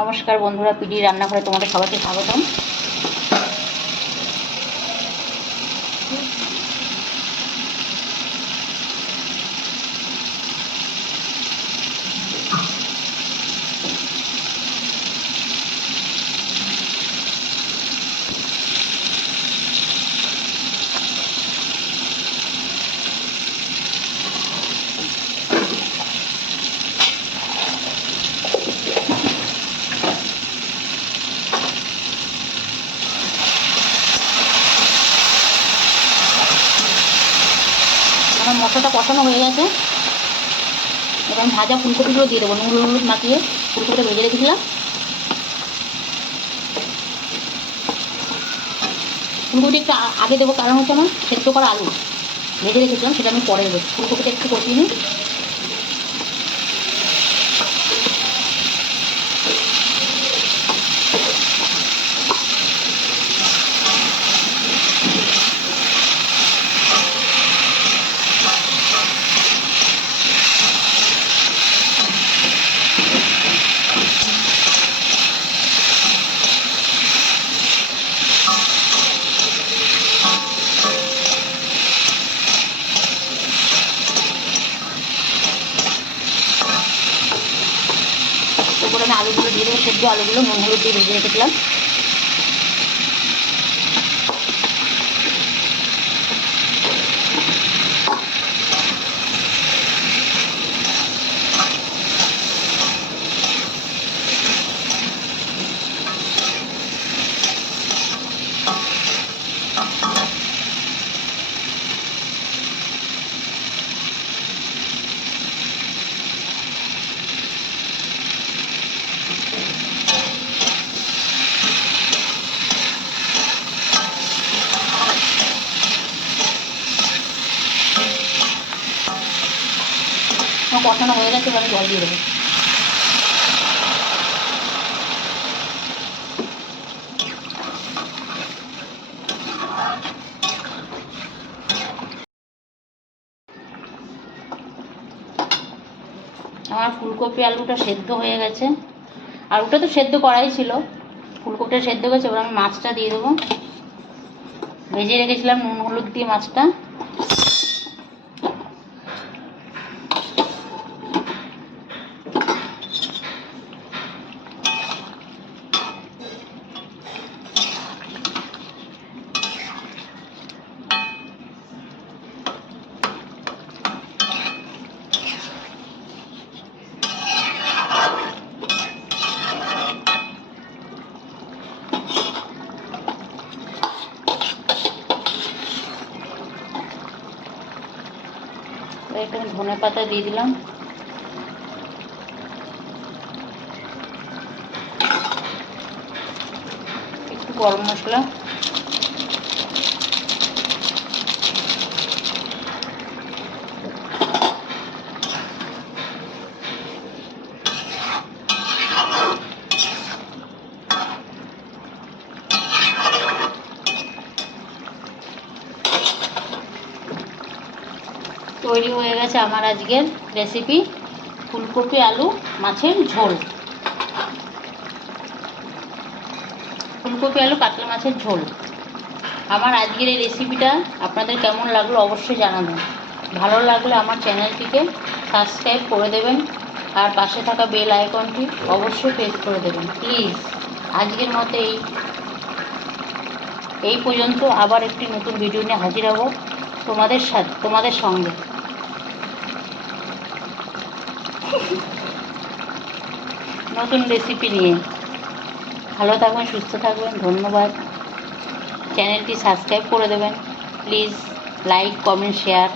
নমস্কার বন্ধুরা, পিডি রান্নাঘরে তোমাদের সবাইকে স্বাগতম। আমার মশলাটা কষানো হয়ে গেছে। এবার আমি ভাজা ফুলকপিগুলো দিয়ে দেবো, নুন হলুদ মাখিয়ে ফুলকপিটা ভেজে রেখেছিলাম। ফুলকপিটা একটু আগে দেবো, কারণ হচ্ছে আমার সেদ্ধ করা আলু ভেজে রেখেছিলাম, সেটা আমি পরে দেবো। ফুলকপিটা একটু কষিয়ে নিই। তারপরে আমি আলুগুলো দিয়ে দেবো, সেদ্ধ আলুগুলো নুন হলুদ দিয়ে ভেজে রেখেছিলাম। কষানো হয়ে গেছে, এবার আমি জল দিয়ে দেবো। আমার ফুলকপি আলুটা সেদ্ধ হয়ে গেছে। আলুটা তো সেদ্ধ করাই ছিল, ফুলকপিটা সেদ্ধ হয়েছে। এবার আমি মাছটা দিয়ে দেবো, ভেজে রেখেছিলাম নুন হলুদ দিয়ে মাছটা। একটু ধনে পাতা দিয়ে দিলাম, একটু গরম মশলা, তৈরি হয়ে গেছে আমার আজকের রেসিপি ফুলকপি আলু মাছের ঝোল। ফুলকপি আলু কাতলা মাছের ঝোল। আমার আজকের এই রেসিপিটা আপনাদের কেমন লাগলো অবশ্যই জানাবেন। ভালো লাগলে আমার চ্যানেলটিকে সাবস্ক্রাইব করে দেবেন, আর পাশে থাকা বেল আইকনটি অবশ্যই প্রেস করে দেবেন প্লিজ। আজকের মতো এই পর্যন্ত। আবার একটি নতুন ভিডিও নিয়ে হাজির হব তোমাদের সঙ্গে। নতুন রেসিপি নিয়ে। ভালো থাকবেন, সুস্থ থাকবেন, ধন্যবাদ। চ্যানেলটি সাবস্ক্রাইব করে দেবেন প্লিজ। Like, comment, share.